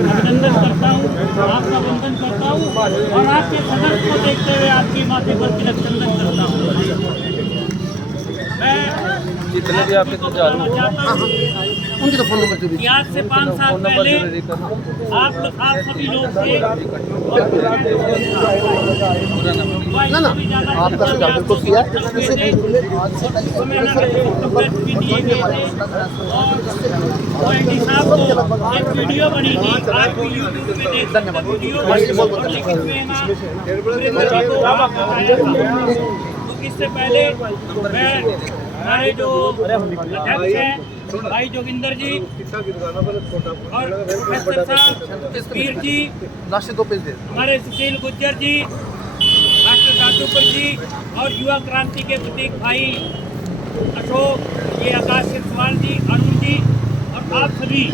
अभिनंदन करता हूँ, आपका वंदन करता हूँ और आपके सदन को देखते हुए आपकी माथे पर तिलक चंदन करता हूँ। मैं जितने भी आपके को बताना चाहता हूँ उनके तो फोन नंबर कि आज से 5 साल पहले आप सभी लोग थे ना आपका सुझाव बिल्कुल किया इसे भी दिए गए थे और एडी साहब को एक वीडियो बनी थी, आज भी यूट्यूब पे देख सकते हैं वीडियो, लेकिन तो इससे पहले मैं हमारे जो अध्यक्ष हैं भाई जोगिंदर जी और प्रोफेसर साहब जसवीर जी, हमारे सुशील गुज्जर जी, मास्टर दादूपुर जी और युवा क्रांति के प्रतीक भाई अशोक, ये आकाश सिंहवाल जी, अरुण जी और आप सभी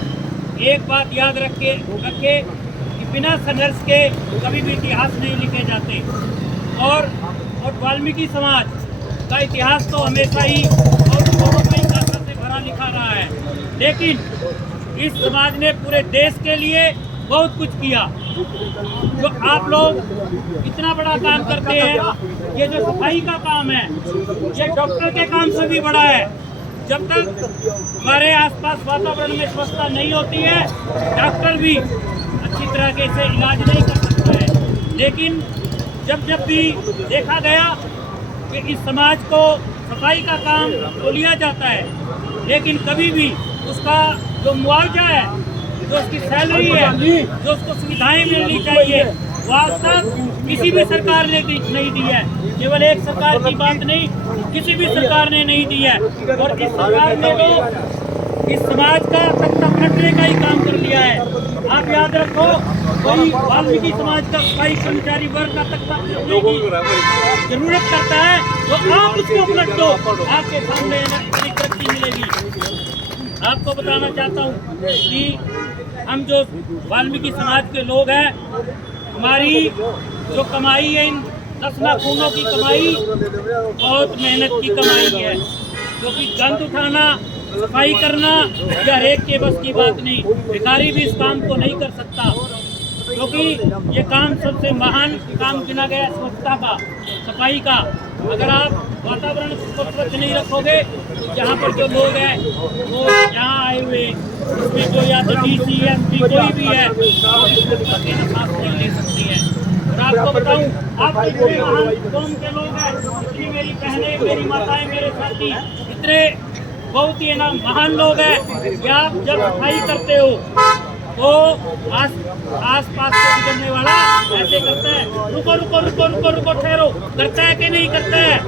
एक बात याद रखे कि बिना संघर्ष के कभी भी इतिहास नहीं लिखे जाते और वाल्मीकि समाज का इतिहास तो हमेशा ही और से भरा लिखा रहा है, लेकिन इस समाज ने पूरे देश के लिए बहुत कुछ किया। जो आप लोग इतना बड़ा काम करते हैं, ये जो सफाई का काम है, ये डॉक्टर के काम से भी बड़ा है। जब तक हमारे आसपास वातावरण में स्वच्छता नहीं होती है, डॉक्टर भी अच्छी तरीके से इलाज नहीं कर सकता है। लेकिन जब भी देखा गया कि इस समाज को सफाई का काम तो लिया जाता है, लेकिन कभी भी उसका जो मुआवजा है, जो उसकी सैलरी है, जो उसको सुविधाएं मिलनी चाहिए, वो आज तक किसी भी सरकार ने नहीं दी है। केवल एक सरकार की बात नहीं, किसी भी सरकार ने नहीं दी है। और इस सरकार ने तो इस समाज का तख्ता पलटने का ही काम कर लिया है। आप याद रखो, कोई वाल्मीकि समाज का सफाई कर्मचारी वर्ग का तख्ता पलटने की जरूरत करता है तो आप उसको पलट दो, आपके सामने इतनी तरक्की मिलेगी। आपको बताना चाहता हूँ कि हम जो वाल्मीकि समाज के लोग हैं, हमारी जो कमाई है, इन 10 लाख खूनों की कमाई बहुत मेहनत की कमाई है, क्योंकि गंद उठाना, सफाई करना या हरेक के बस की बात नहीं। भिखारी भी इस काम को नहीं कर सकता, क्योंकि ये काम सबसे महान काम गिना गया स्वच्छता का, सफाई का। अगर आप वातावरण को स्वच्छ नहीं रखोगे, जहाँ पर जो लोग हैं वो यहाँ आए हुए, उसमें जो या तो DC MP कोई भी है, सांस नहीं ले सकती है। और आपको बताऊं, आप इतने महान कौम के लोग हैं, इतनी मेरी बहनें, मेरी माताएं, मेरे साथी, इतने बहुत ही ना महान लोग हैं कि आप जब सफाई करते हो तो आस पास से गुजरने वाला ऐसे करता है, रुको रुको रुको रुको रुको ठहरो, करता है कि नहीं करता है।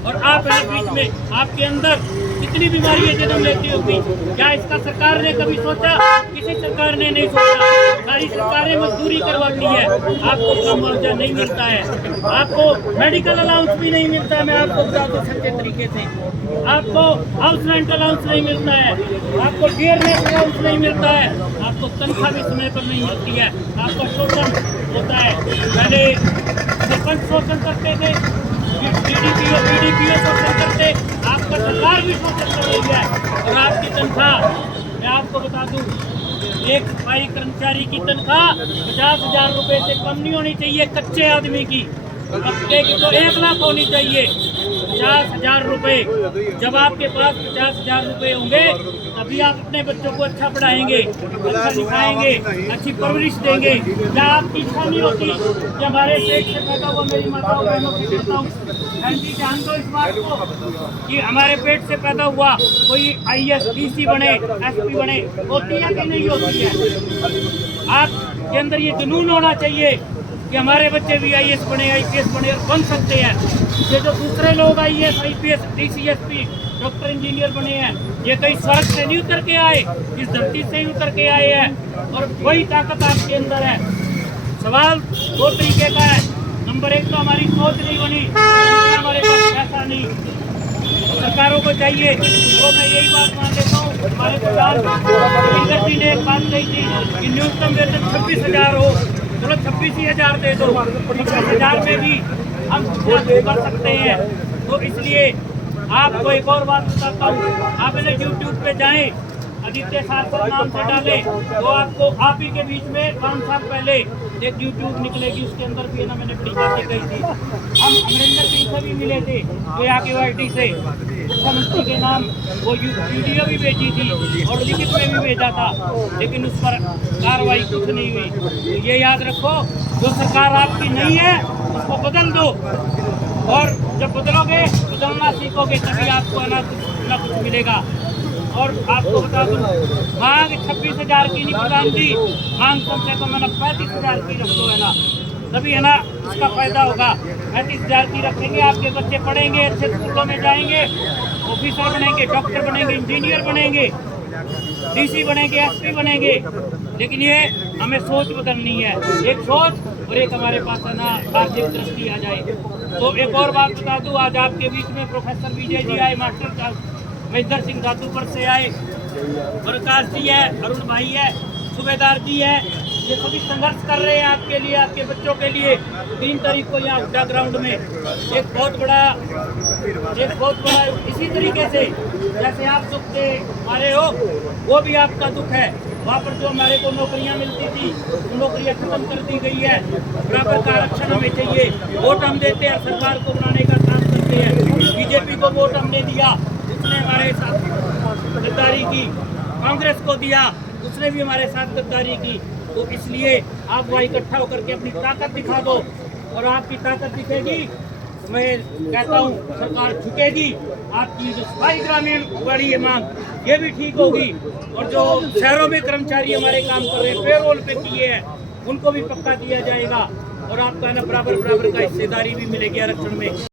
और आप है बीच में, आपके अंदर कितनी बीमारियां जन्म लेती होगी। क्या इसका सरकार ने कभी सोचा? किसी सरकार ने नहीं सोचा। सारी सरकारें मजदूरी करवाती है, आपको कम मुआवजा नहीं मिलता है, आपको मेडिकल अलाउंस भी नहीं मिलता है। मैं आपको बता दूं सच्चे तरीके से, आपको हाउस रेंट अलाउंस नहीं मिलता है, आपको डियरनेस अलाउंस नहीं मिलता है, आपको तनख्वाह भी समय पर नहीं मिलती है, आपका शोषण होता है। पहले सरपंच शोषण करते थे, PDPO शोषण करते, आपका सरकार भी शोषण कर रही है। और आपकी तनख्वाह, मैं आपको बता दूं, एक सफाई कर्मचारी की तनख्वाह 50,000 रुपए से कम नहीं होनी चाहिए। कच्चे आदमी की, पक्के की तो 1 लाख होनी चाहिए। 50,000 रुपए, जब आपके पास 50,000 रुपए होंगे, तभी आप अपने बच्चों को अच्छा पढ़ाएंगे, अच्छा सिखाएंगे, अच्छी परवरिश देंगे। क्या आपकी इच्छा नहीं होती कि हमारे पेट से पैदा हुआ, मेरी माताओं बहनों की बोलता हूँ, बहन जी ध्यान दो इस बात को कि हमारे पेट से पैदा हुआ कोई IAS DC बने, SP बने, होती है कि नहीं होती है? आपके अंदर ये जुनून होना चाहिए कि हमारे बच्चे भी IAS बने, IPS बने और बन सकते हैं। ये जो दूसरे लोग IAS IPS DC SP doctor engineer बने हैं, ये कई स्वर्ग से नहीं उतर के आए, इस धरती से ही उतर के आए हैं और वही ताकत आपके अंदर है। सवाल 2 तरीके का है। नंबर 1 तो हमारी सोच नहीं बनी, हमारे पास पैसा नहीं। सरकारों को चाहिए, तो मैं यही बात मान लेता हूँ, हमारे प्रधान जी ने एक बात कही थी कि न्यूनतम वेतन 26,000 हो, चलो 26,000 दे दो, 25,000 में भी हम कर सकते हैं। तो इसलिए आपको एक और बात बताता हूँ, आप YouTube पे जाएं, आदित्य सार्थक नाम से डाले तो आपको आप ही के बीच में 5 साल पहले एक यूट्यूब निकलेगी, उसके अंदर भी ना मैंने बड़ी बातें कही थी। हम अमरिंदर सिंह से भी मिले थे तो यहाँ की वाइटी से मुख्यमंत्री के नाम वो वीडियो भी भेजी थी और लिखित में भी भेजा था, लेकिन उस पर कार्रवाई कुछ नहीं हुई। तो ये याद रखो, जो सरकार आपकी नहीं है उसको बदल दो, और जब बदलोगे बदलना सीखोगे तभी आपको ना कुछ मिलेगा। और आपको बता दूं, मांग 26,000 की नहीं प्रधान जी, मांग कम से कम 35,000 की रखो है ना, तभी है ना उसका फायदा होगा। 35,000 की रखेंगे, आपके बच्चे पढ़ेंगे, अच्छे स्कूलों में जाएंगे, ऑफिसर बनेंगे, डॉक्टर बनेंगे, इंजीनियर बनेंगे, डीसी बनेंगे, एसपी बनेंगे। लेकिन ये हमें सोच बदलनी है, एक सोच और एक हमारे पास है ना आर्थिक दृष्टि आ जाए। तो एक और बात बता दूं, आज आपके बीच में प्रोफेसर विजय जी आए, मास्टर महेंद्र सिंह धातुपुर से आए, प्रकाश जी है, अरुण भाई है, सूबेदार जी है, ये सभी संघर्ष कर रहे हैं आपके लिए, आपके बच्चों के लिए। 3 तारीख को यहाँ हुड्डा ग्राउंड में एक बहुत बड़ा इसी तरीके से जैसे आप दुख से मारे हो, वो भी आपका दुख है। वहाँ पर जो हमारे को नौकरियाँ मिलती थी वो नौकरियाँ खत्म कर दी गई है। बराबर का आरक्षण हमें चाहिए। वोट हम देते हैं, सरकार को बनाने का काम करते हैं। बीजेपी को वोट हमने दिया, उसने हमारे साथ गद्दारी की। कांग्रेस को दिया, उसने भी हमारे साथ गद्दारी की। तो इसलिए आप वहाँ इकट्ठा होकर के अपनी ताकत दिखा दो, और आपकी ताकत दिखेगी मैं कहता हूँ सरकार झुकेगी। आपकी जो सफाई ग्रामीण बड़ी है मांग, ये भी ठीक होगी, और जो शहरों में कर्मचारी हमारे काम कर रहे हैं, पेरोल पे किए हैं, उनको भी पक्का किया जाएगा, और आपका ना बराबर का हिस्सेदारी भी मिलेगी आरक्षण में।